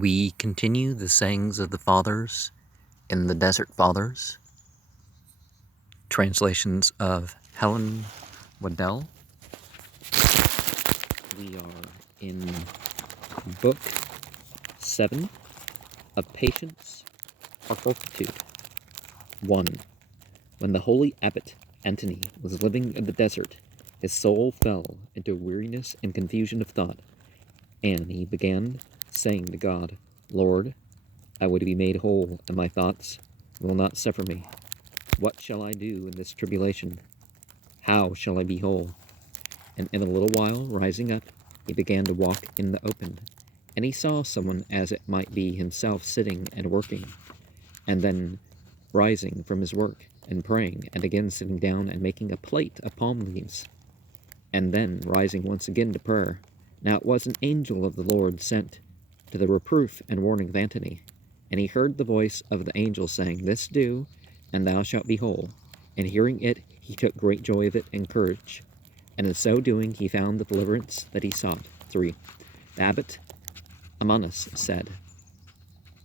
We continue the sayings of the Fathers in the Desert Fathers, translations of Helen Waddell. We are in Book 7 of Patience or Fortitude. 1. When the holy abbot Antony was living in the desert, his soul fell into weariness and confusion of thought, and he began saying to God, Lord, I would be made whole, and my thoughts will not suffer me. What shall I do in this tribulation? How shall I be whole? And in a little while, rising up, he began to walk in the open, and he saw someone as it might be himself sitting and working, and then rising from his work and praying, and again sitting down and making a plate of palm leaves, and then rising once again to prayer. Now it was an angel of the Lord sent to the reproof and warning of Antony. And he heard the voice of the angel saying, This do, and thou shalt be whole. And hearing it, he took great joy of it and courage. And in so doing, he found the deliverance that he sought. 3. The abbot Amanus said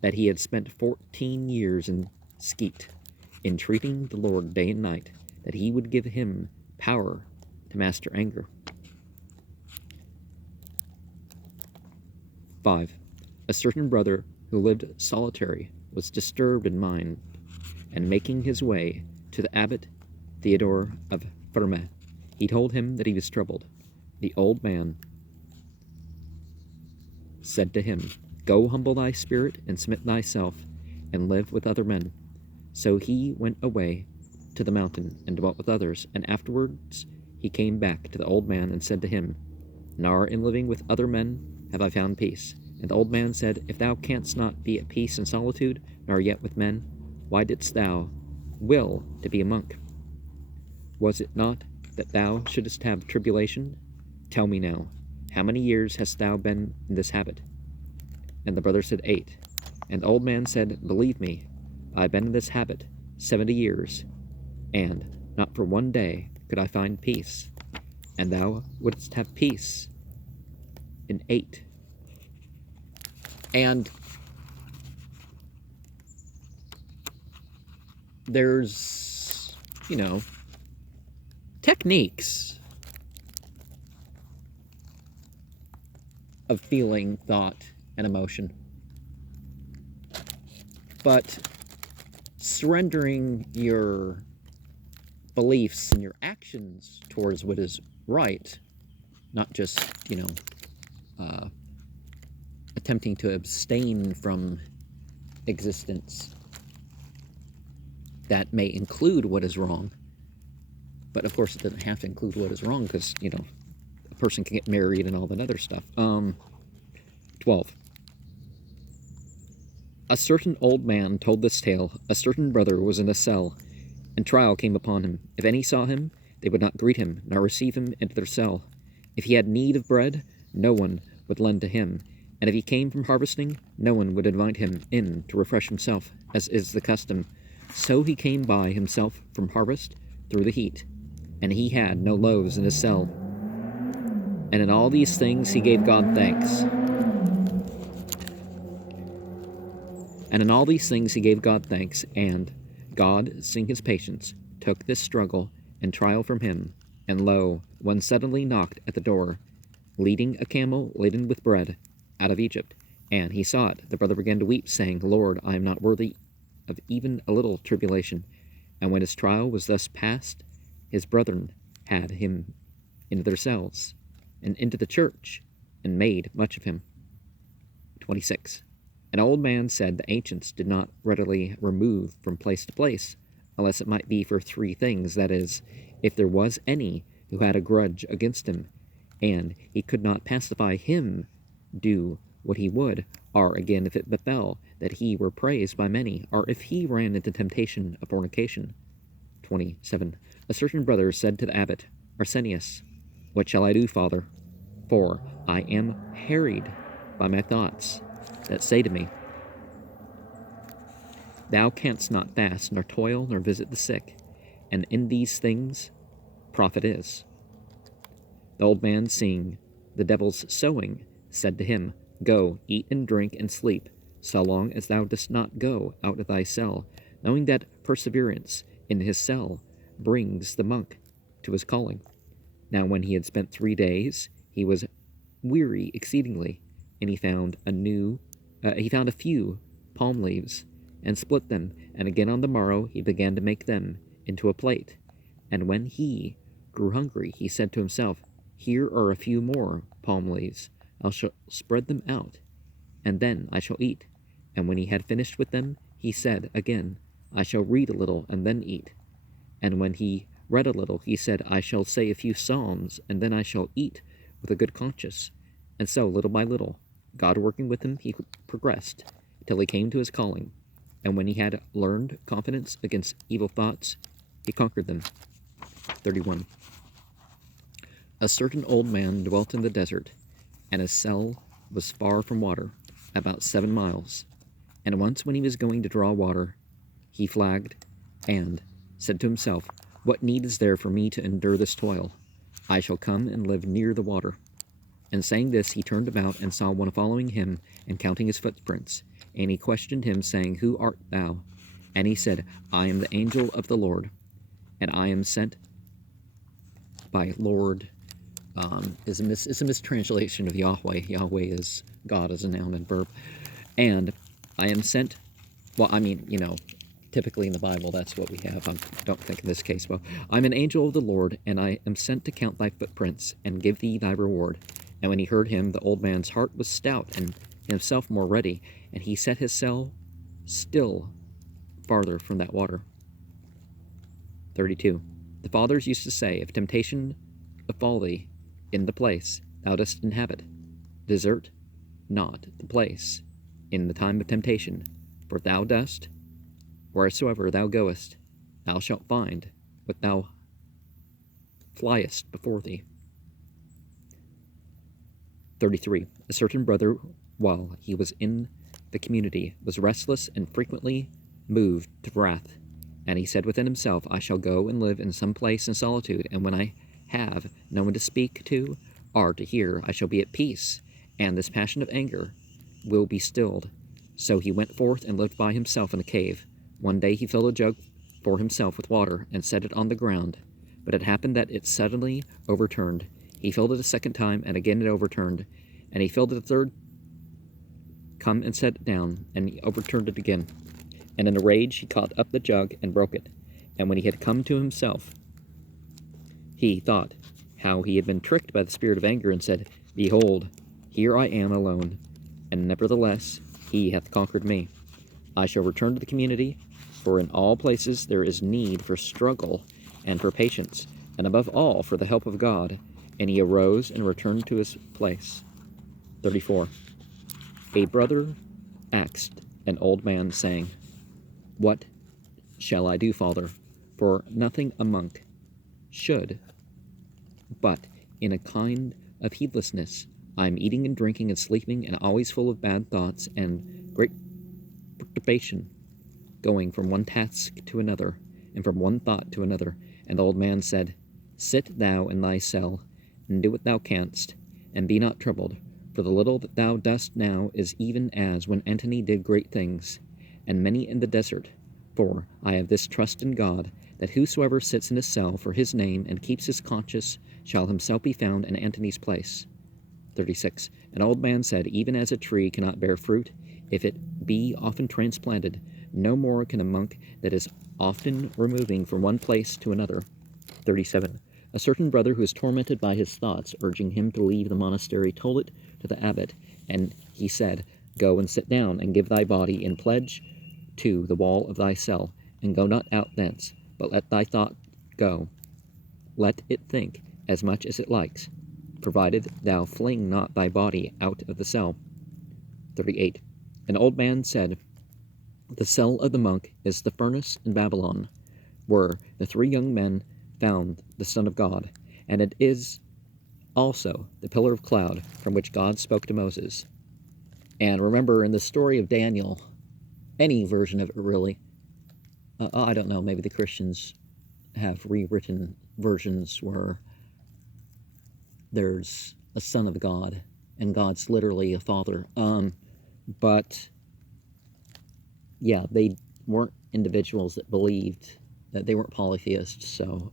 that he had spent 14 years in Skeet, entreating the Lord day and night that he would give him power to master anger. 5. A certain brother who lived solitary was disturbed in mind, and making his way to the abbot Theodore of Ferme, he told him that he was troubled. The old man said to him, Go humble thy spirit and submit thyself, and live with other men. So he went away to the mountain and dwelt with others, and afterwards he came back to the old man and said to him, Nor in living with other men have I found peace. And the old man said, If thou canst not be at peace in solitude, nor yet with men, why didst thou will to be a monk? Was it not that thou shouldest have tribulation? Tell me now, how many years hast thou been in this habit? And the brother said, 8. And the old man said, Believe me, I have been in this habit 70 years, and not for one day could I find peace. And thou wouldst have peace in 8. And there's, techniques of feeling, thought, and emotion. But surrendering your beliefs and your actions towards what is right, not just, attempting to abstain from existence that may include what is wrong. But of course it doesn't have to include what is wrong, because, a person can get married and all that other stuff. 12. A certain old man told this tale. A certain brother was in a cell, and trial came upon him. If any saw him, they would not greet him, nor receive him into their cell. If he had need of bread, no one would lend to him. And if he came from harvesting, no one would invite him in to refresh himself, as is the custom. So he came by himself from harvest through the heat, and he had no loaves in his cell. And in all these things he gave God thanks. And God, seeing his patience, took this struggle and trial from him. And lo, one suddenly knocked at the door, leading a camel laden with bread out of Egypt. And he saw it. The brother began to weep, saying, Lord, I am not worthy of even a little tribulation. And when his trial was thus past, his brethren had him into their cells, and into the church, and made much of him. 26. An old man said the ancients did not readily remove from place to place, unless it might be for 3 things, that is, if there was any who had a grudge against him, and he could not pacify him, do what he would, or again if it befell that he were praised by many, or if he ran into temptation of fornication. 27. A certain brother said to the abbot Arsenius, What shall I do, Father? For I am harried by my thoughts that say to me, Thou canst not fast, nor toil, nor visit the sick, and in these things profit is. The old man, seeing the devil's sowing, said to him, Go, eat and drink and sleep, so long as thou dost not go out of thy cell, knowing that perseverance in his cell brings the monk to his calling. Now when he had spent 3 days, he was weary exceedingly, and he found a few palm leaves, and split them, and again on the morrow he began to make them into a plate. And when he grew hungry, he said to himself, Here are a few more palm leaves. I shall spread them out, and then I shall eat. And when he had finished with them, he said again, I shall read a little, and then eat. And when he read a little, he said, I shall say a few psalms, and then I shall eat with a good conscience. And so, little by little, God working with him, he progressed, till he came to his calling. And when he had learned confidence against evil thoughts, he conquered them. 31. A certain old man dwelt in the desert, and his cell was far from water, about 7 miles. And once when he was going to draw water, he flagged, and said to himself, What need is there for me to endure this toil? I shall come and live near the water. And saying this, he turned about and saw one following him and counting his footprints. And he questioned him, saying, Who art thou? And he said, I am the angel of the Lord, and I am sent by Lord. It's a mistranslation of Yahweh. Yahweh is God as a noun and verb. And I am sent, typically in the Bible, that's what we have. I don't think in this case. Well, I'm an angel of the Lord, and I am sent to count thy footprints and give thee thy reward. And when he heard him, the old man's heart was stout, and himself more ready, and he set his cell still farther from that water. 32. The fathers used to say, If temptation befall thee in the place thou dost inhabit, desert not the place in the time of temptation, for thou dost, wheresoever thou goest, thou shalt find what thou fliest before thee. 33. A certain brother, while he was in the community, was restless and frequently moved to wrath. And he said within himself, I shall go and live in some place in solitude, and when I have no one to speak to or to hear, I shall be at peace, and this passion of anger will be stilled. So he went forth and lived by himself in a cave. One day he filled a jug for himself with water, and set it on the ground. But it happened that it suddenly overturned. He filled it a second time, and again it overturned. And he filled it a third, come and set it down, and he overturned it again. And in a rage he caught up the jug and broke it. And when he had come to himself, he thought how he had been tricked by the spirit of anger, and said, Behold, here I am alone, and nevertheless he hath conquered me. I shall return to the community, for in all places there is need for struggle and for patience, and above all for the help of God. And he arose and returned to his place. 34. A brother asked an old man, saying, What shall I do, Father? For nothing a monk should, but in a kind of heedlessness I am eating and drinking and sleeping, and always full of bad thoughts and great perturbation, going from one task to another, and from one thought to another. And the old man said, Sit thou in thy cell, and do what thou canst, and be not troubled, for the little that thou dost now is even as when Antony did great things, and many in the desert. For I have this trust in God, that whosoever sits in a cell for his name and keeps his conscience shall himself be found in Antony's place. 36. An old man said, Even as a tree cannot bear fruit, if it be often transplanted, no more can a monk that is often removing from one place to another. 37. A certain brother who was tormented by his thoughts, urging him to leave the monastery, told it to the abbot, and he said, Go and sit down, and give thy body in pledge to the wall of thy cell, and go not out thence, but let thy thought go. Let it think as much as it likes, provided thou fling not thy body out of the cell. 38. An old man said, The cell of the monk is the furnace in Babylon, where the 3 young men found the Son of God, and it is also the pillar of cloud from which God spoke to Moses. And remember, in the story of Daniel, any version of it really, I don't know, maybe the Christians have rewritten versions where there's a son of God, and God's literally a father. But yeah, they weren't individuals that believed that they weren't polytheists. So,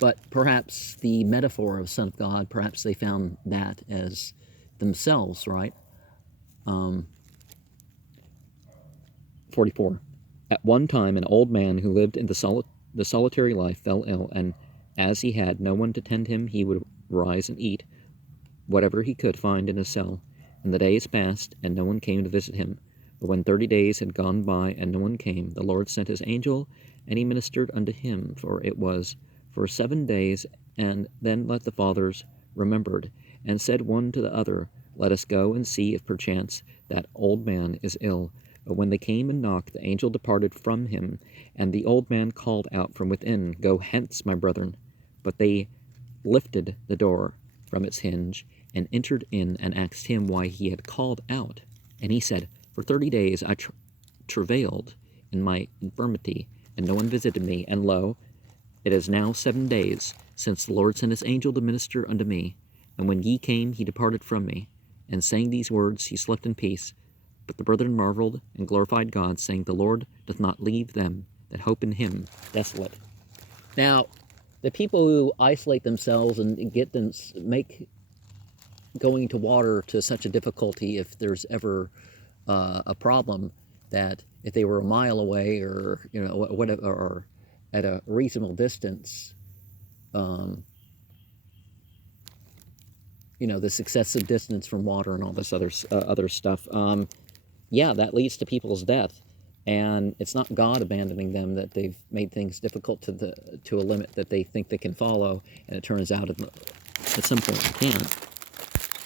but perhaps the metaphor of Son of God, perhaps they found that as themselves, right? 44. At one time, an old man who lived in the solitary life fell ill, and as he had no one to tend him, he would rise and eat whatever he could find in his cell. And the days passed, and no one came to visit him. But when 30 days had gone by, and no one came, the Lord sent his angel, and he ministered unto him, for it was for 7 days. And then let the fathers remembered, and said one to the other, Let us go and see if perchance that old man is ill. But when they came and knocked, the angel departed from him, and the old man called out from within, Go hence, my brethren. But they lifted the door from its hinge, and entered in, and asked him why he had called out. And he said, For 30 days I travailed in my infirmity, and no one visited me. And lo, it is now 7 days since the Lord sent his angel to minister unto me. And when ye came, he departed from me. And saying these words, he slept in peace. But the brethren marveled and glorified God, saying, The Lord doth not leave them that hope in him desolate. Now, the people who isolate themselves and make going to water to such a difficulty, if there's ever a problem, that if they were a mile away or whatever, or at a reasonable distance, this excessive distance from water and all this other stuff, yeah, that leads to people's death. And it's not God abandoning them, that they've made things difficult to a limit that they think they can follow, and it turns out at some point they can't.